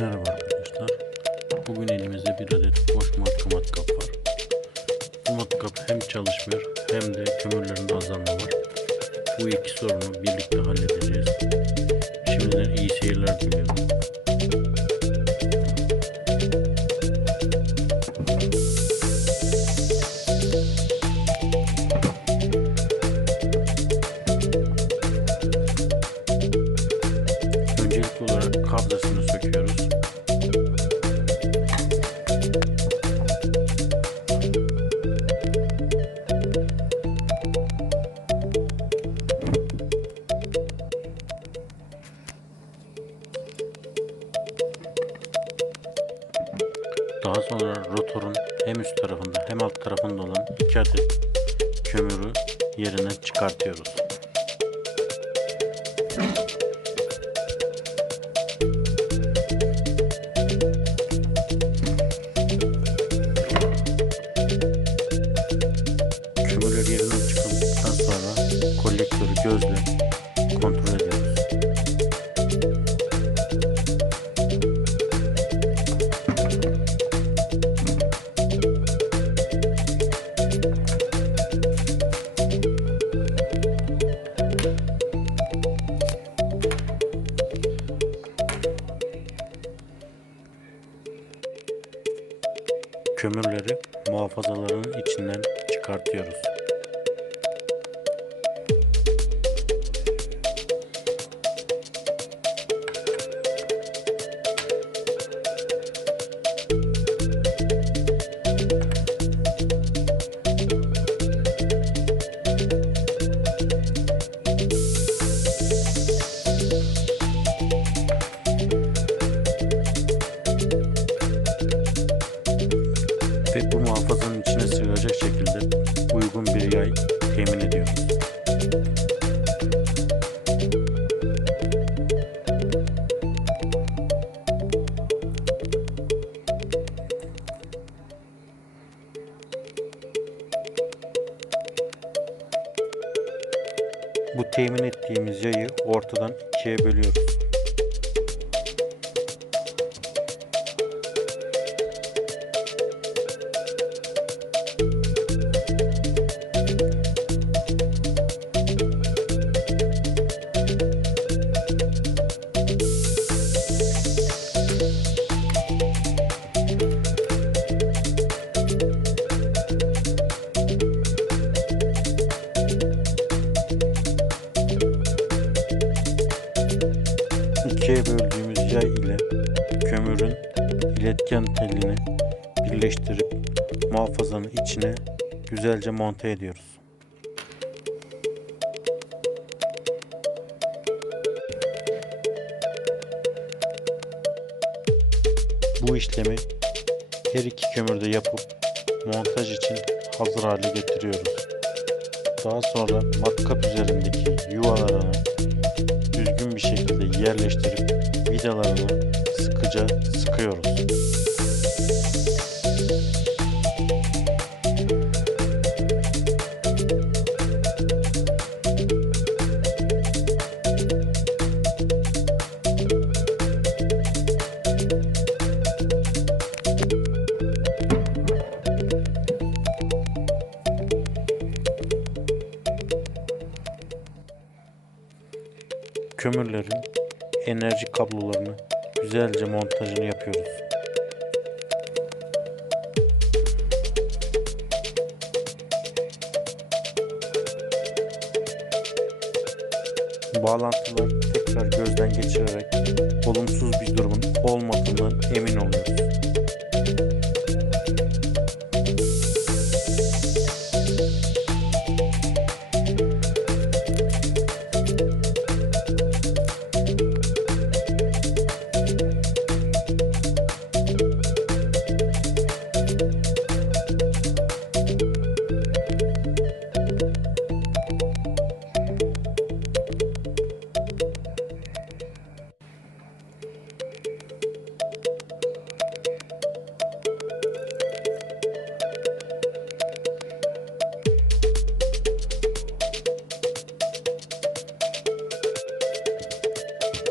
Merhaba arkadaşlar. Bugün elimizde bir adet Bosch Matkap var. Bu matkap hem çalışmıyor hem de kömürlerinde azalma var. Bu iki sorunu birlikte halledeceğiz. Şimdiden iyi seyirler diliyorum. Öncelikli olarak kabzasını söküyoruz. Daha sonra rotorun hem üst tarafında hem alt tarafında olan 2 adet kömürü yerinden çıkartıyoruz. Kömürler yerinden çıkıldıktan sonra kolektörü gözle kontrol ediyoruz. Kömürleri muhafazaların içinden çıkartıyoruz. Ve bu muhafazanın içine sığacak şekilde uygun bir yay temin ediyoruz. Bu temin ettiğimiz yayı ortadan ikiye bölüyoruz. İkiye böldüğümüz yay ile kömürün iletken telini birleştirip muhafazanın içine güzelce monte ediyoruz. Bu işlemi her iki kömürde yapıp montaj için hazır hale getiriyoruz. Daha sonra matkap üzerindeki yuvalarını düzgün bir şekilde yerleştirip vidalarını sıkıca sıkıyoruz. Kömürlerin enerji kablolarını güzelce montajını yapıyoruz. Bağlantılar tekrar gözden geçirerek olumsuz bir durumun olmadığından emin oluyoruz.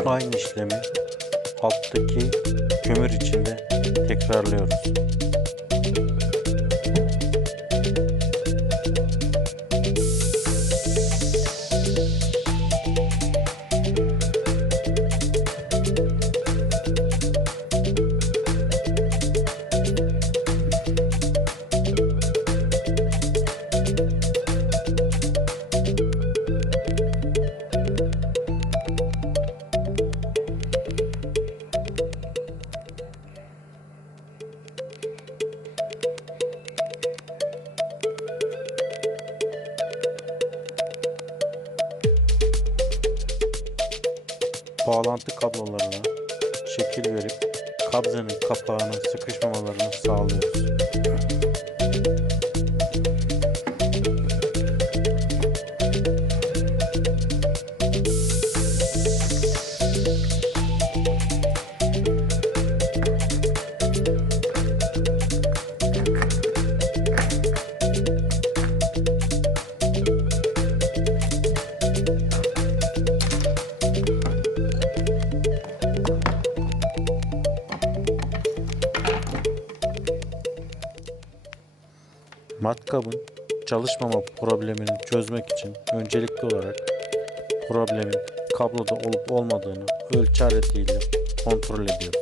Aynı işlemi alttaki kömür içinde tekrarlıyoruz. Bağlantı kablolarına şekil verip kabzenin kapağına sıkışmamalarını sağlıyoruz. Matkabın çalışmama problemini çözmek için öncelikli olarak problemin kabloda olup olmadığını ölçü aletiyle kontrol ediyoruz.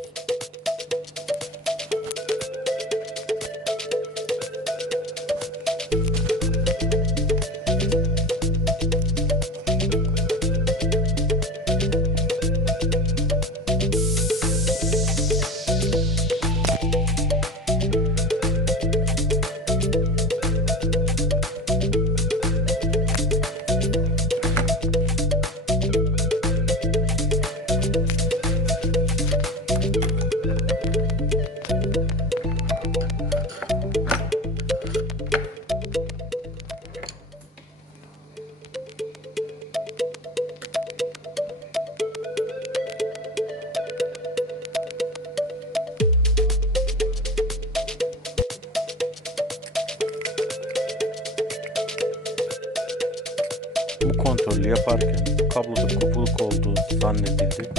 Bu kontrolü yaparken kabloda kopukluk olduğu zannedildi.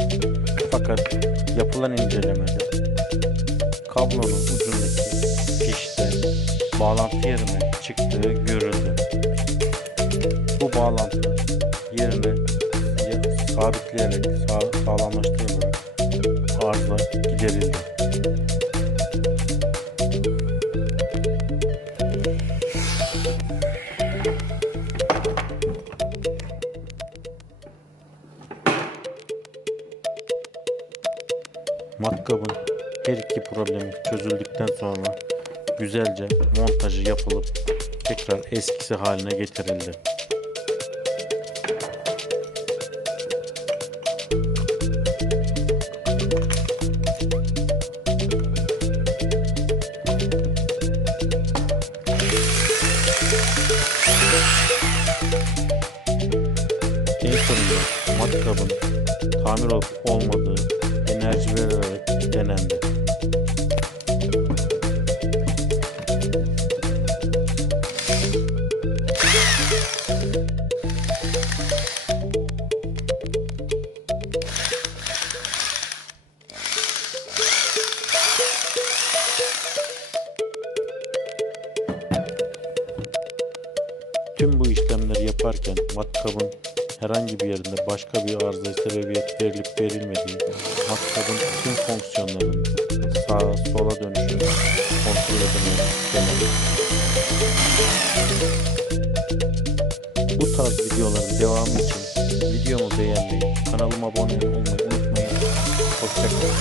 Fakat yapılan incelemede kablonun ucundaki fişte bağlantı yerine çıktığı görüldü. Bu bağlantı yerine sabitleyerek sağlamlaştırılarak arıza giderildi. Matkabın her iki problemi çözüldükten sonra güzelce montajı yapılıp tekrar eskisi haline getirildi. En sonunda matkabın tamir olup olmadığı enerji verilerek denendi. Tüm bu işlemleri yaparken matkabın herhangi bir yerinde başka bir arızaya sebebiyet verilip verilmediği, matkabın tüm fonksiyonlarının sağa sola dönüşünü kontrol edilmeyi denedik. Bu tarz videoların devamı için videomu beğenmeyi, kanalıma abone olmayı unutmayın. Hoşça kalın.